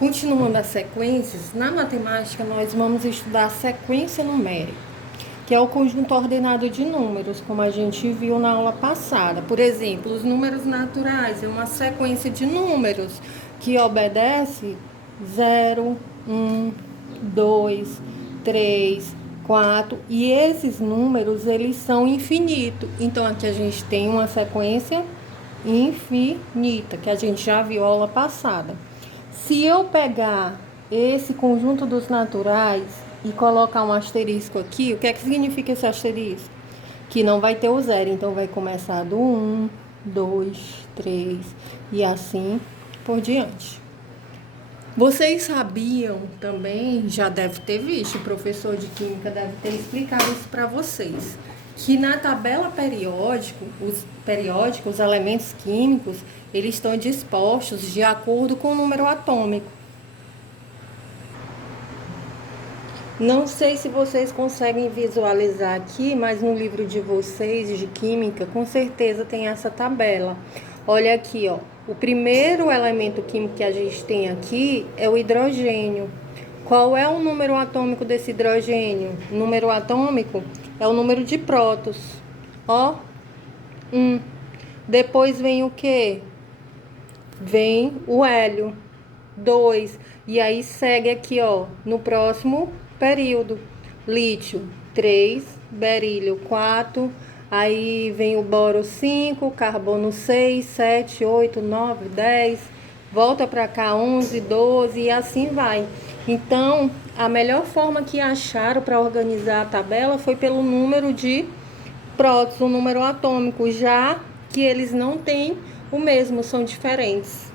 Continuando as sequências, na matemática nós vamos estudar a sequência numérica, que é o conjunto ordenado de números, como a gente viu na aula passada. Por exemplo, os números naturais é uma sequência de números que obedece 0, 1, 2, 3, 4, e esses números eles são infinitos. Então aqui a gente tem uma sequência infinita, que a gente já viu na aula passada. Se eu pegar esse conjunto dos naturais e colocar um asterisco aqui, o que é que significa esse asterisco? Que não vai ter o zero, então vai começar do 1, 2, 3 e assim por diante. Vocês sabiam também, já deve ter visto, o professor de química deve ter explicado isso para vocês, que na tabela periódica, os elementos químicos, eles estão dispostos de acordo com o número atômico. Não sei se vocês conseguem visualizar aqui, mas no livro de vocês de química, com certeza tem essa tabela. Olha aqui, ó. O primeiro elemento químico que a gente tem aqui é o hidrogênio. Qual é o número atômico desse hidrogênio? O número atômico é o número de prótons. Ó, 1. Depois vem o quê? Vem o hélio, 2. E aí segue aqui, ó, no próximo período. Lítio, 3. Berílio, 4. Aí vem o boro, 5. Carbono, 6, 7, 8, 9, 10. Volta para cá, 11, 12 e assim vai. Então, a melhor forma que acharam para organizar a tabela foi pelo número de prótons, o número atômico, já que eles não têm o mesmo, são diferentes.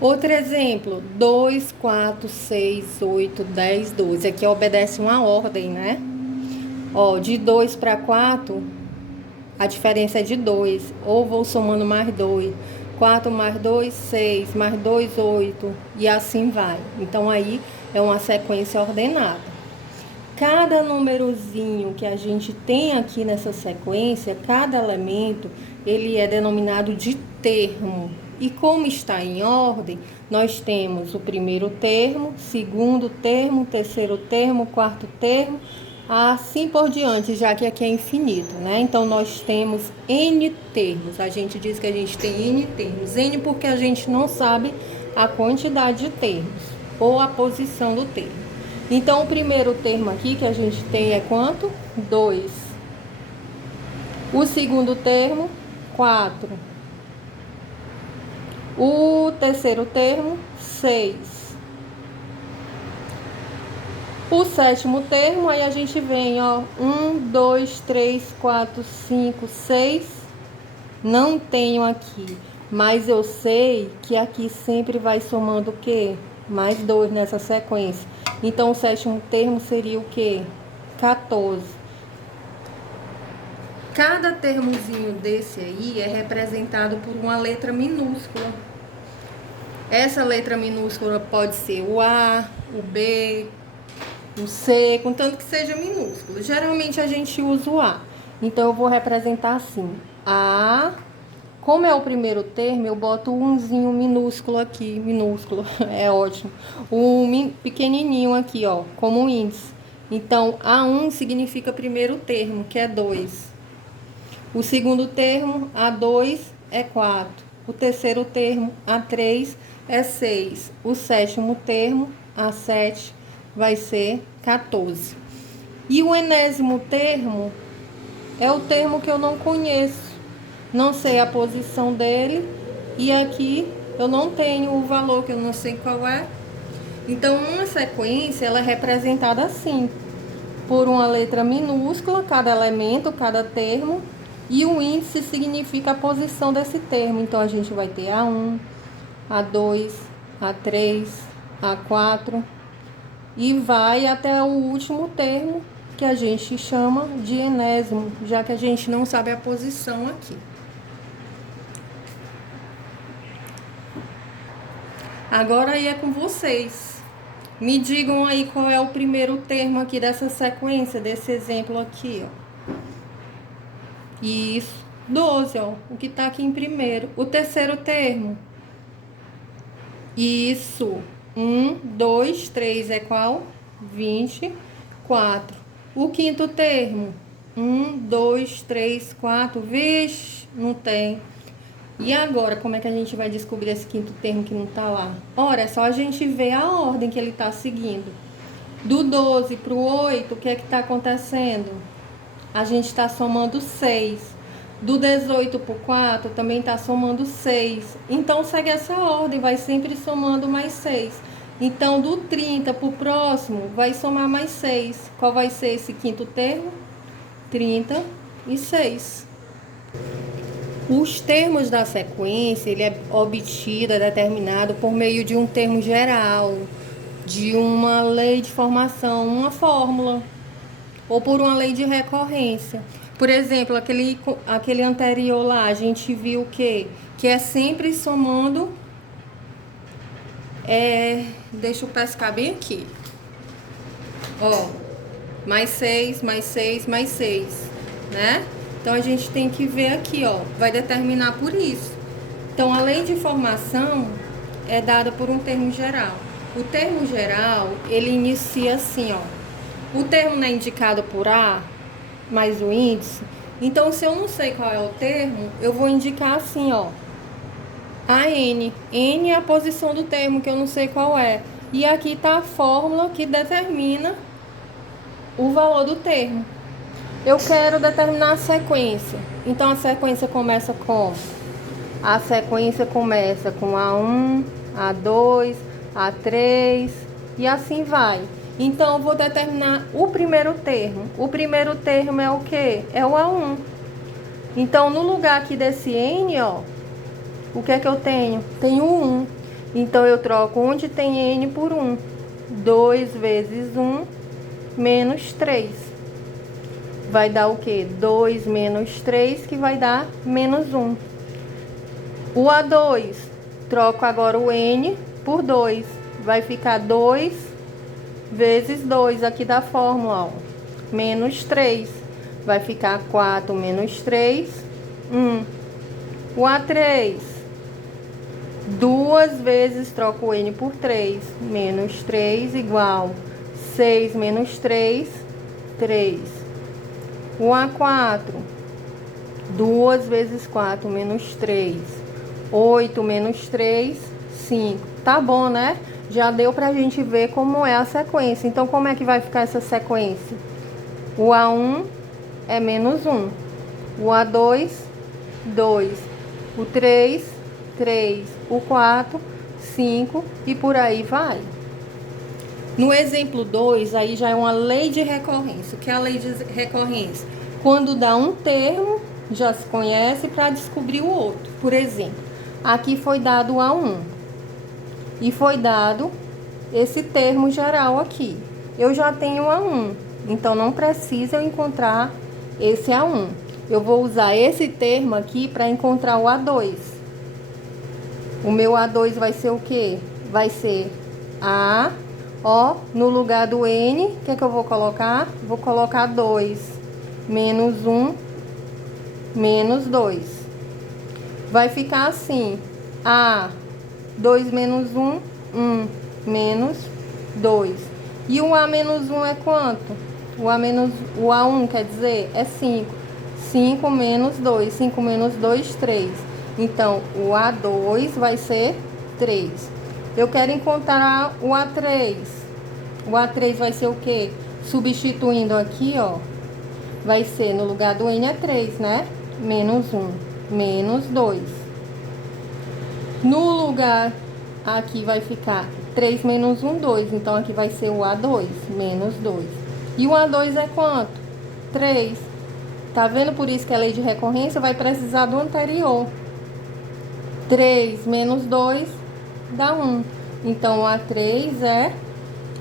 Outro exemplo, 2, 4, 6, 8, 10, 12. Aqui obedece uma ordem, né? Ó, de 2 para 4, a diferença é de 2. Ou vou somando mais 2. 4 mais 2, 6. Mais 2, 8. E assim vai. Então, aí é uma sequência ordenada. Cada númerozinho que a gente tem aqui nessa sequência, cada elemento, ele é denominado de termo. E como está em ordem, nós temos o primeiro termo, segundo termo, terceiro termo, quarto termo, assim por diante, já que aqui é infinito, né? Então, nós temos N termos. A gente diz que a gente tem N termos. N porque a gente não sabe a quantidade de termos ou a posição do termo. Então, o primeiro termo aqui que a gente tem é quanto? 2. O segundo termo, 4. O terceiro termo, 6. O sétimo termo, aí a gente vem, ó, 1, 2, 3, 4, 5, 6. Não tenho aqui, mas eu sei que aqui sempre vai somando o quê? Mais 2 nessa sequência. Então, o sétimo termo seria o quê? 14. Cada termozinho desse aí é representado por uma letra minúscula. Essa letra minúscula pode ser o A, o B, o C, contanto que seja minúsculo. Geralmente a gente usa o A. Então, eu vou representar assim. A. Como é o primeiro termo, eu boto um umzinho minúsculo aqui. Minúsculo, é ótimo. Um pequenininho aqui, ó, como um índice. Então, A1 significa primeiro termo, que é 2. O segundo termo, A2, é 4. O terceiro termo, A3, é 6. O sétimo termo, A7, vai ser 14. E o enésimo termo é o termo que eu não conheço. Não sei a posição dele. E aqui eu não tenho o valor, que eu não sei qual é. Então, uma sequência, ela é representada assim. Por uma letra minúscula, cada elemento, cada termo. E o índice significa a posição desse termo. Então, a gente vai ter A1, A2, A3, A4 e vai até o último termo, que a gente chama de enésimo, já que a gente não sabe a posição aqui. Agora aí é com vocês. Me digam aí qual é o primeiro termo aqui dessa sequência, desse exemplo aqui, ó. Isso, 12, ó, o que tá aqui em primeiro. O terceiro termo, Isso. 1, 2, 3 é qual? 24. O quinto termo? 1, 2, 3, 4. Vixe, não tem. E agora, como é que a gente vai descobrir esse quinto termo que não tá lá? Ora, é só a gente ver a ordem que ele tá seguindo. Do 12 pro 8, o que é que tá acontecendo? A gente está somando 6. Do 18 para o 4 também está somando 6. Então segue essa ordem, vai sempre somando mais 6. Então do 30 para o próximo vai somar mais 6. Qual vai ser esse quinto termo? 36. Os termos da sequência, ele é obtido, é determinado por meio de um termo geral, de uma lei de formação, uma fórmula, ou por uma lei de recorrência. Por exemplo, aquele anterior lá, a gente viu o quê? Que é sempre somando. Deixa eu pescar bem aqui. Ó, mais 6, mais 6, mais 6, né? Então a gente tem que ver aqui, ó, vai determinar por isso. Então a lei de formação é dada por um termo geral. O termo geral, ele inicia assim, ó. O termo não é indicado por A, mais o índice. Então, se eu não sei qual é o termo, eu vou indicar assim, ó. A N. N é a posição do termo, que eu não sei qual é. E aqui está a fórmula que determina o valor do termo. Eu quero determinar a sequência. Então, a sequência começa com... A sequência começa com A1, A2, A3 e assim vai. Então, eu vou determinar o primeiro termo. O primeiro termo é o quê? É o A1. Então, no lugar aqui desse N, ó, o que é que eu tenho? Tenho 1. Então, eu troco onde tem N por 1. 2 vezes 1 menos 3. Vai dar o quê? 2 menos 3, que vai dar menos 1. O A2, troco agora o N por 2. Vai ficar 2 vezes 2 aqui da fórmula, ó. Menos 3. Vai ficar 4 menos 3, 1. O A3, 2 vezes troco o N por 3. Menos 3 igual 6 menos 3, 3. O A4, 2 vezes 4 menos 3. 8 menos 3, 5. Tá bom, né? Já deu pra gente ver como é a sequência. Então, como é que vai ficar essa sequência? O A1 é menos 1. O A2, 2. O 3, 3. O 4, 5. E por aí vai. No exemplo 2, aí já é uma lei de recorrência. O que é a lei de recorrência? Quando dá um termo, já se conhece para descobrir o outro. Por exemplo, aqui foi dado A1 e foi dado esse termo geral aqui. Eu já tenho A1, então não precisa eu encontrar esse A1. Eu vou usar esse termo aqui para encontrar o A2. O meu A2 vai ser o quê? Vai ser A, ó, no lugar do N, o que é que eu vou colocar? Vou colocar 2, menos 1, menos 2. Vai ficar assim, A, 2 menos 1, 1, menos 2. E o A menos 1 é quanto? O A1, quer dizer, é 5. 5 menos 2. 5 menos 2, 3. Então, o A2 vai ser 3. Eu quero encontrar o A3. O A3 vai ser o quê? Substituindo aqui, ó, vai ser, no lugar do N é 3, né? Menos 1, menos 2. No lugar aqui vai ficar 3 menos 1, 2. Então, aqui vai ser o A2, menos 2. E o A2 é quanto? 3. Tá vendo? Por isso que a lei de recorrência vai precisar do anterior. 3 menos 2 dá 1. Então, o A3 é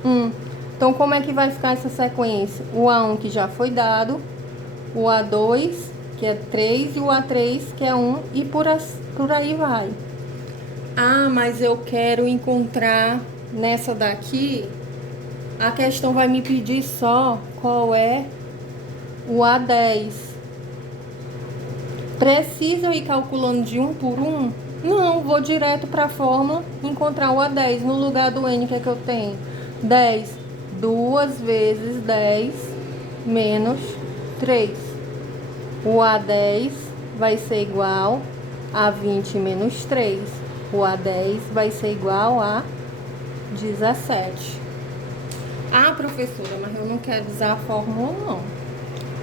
1. Então, como é que vai ficar essa sequência? O A1 que já foi dado, o A2 que é 3 e o A3 que é 1 e por aí vai. Ah, mas eu quero encontrar nessa daqui, a questão vai me pedir só qual é o A10. Precisa eu ir calculando de 1 por 1? Não, vou direto para a fórmula, encontrar o A10. No lugar do N, que é que eu tenho? 10. 2 vezes 10 menos 3. O A10 vai ser igual a 20 menos 3. O A10 vai ser igual a 17. Ah, professora, mas eu não quero usar a fórmula, não.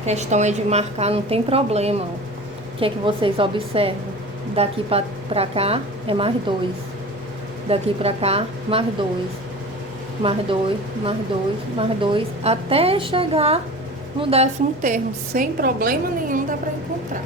A questão é de marcar, não tem problema. O que é que vocês observam? Daqui para cá é mais 2. Daqui para cá, mais 2. Mais 2, mais 2, mais 2. Até chegar no 10º termo. Sem problema nenhum dá para encontrar.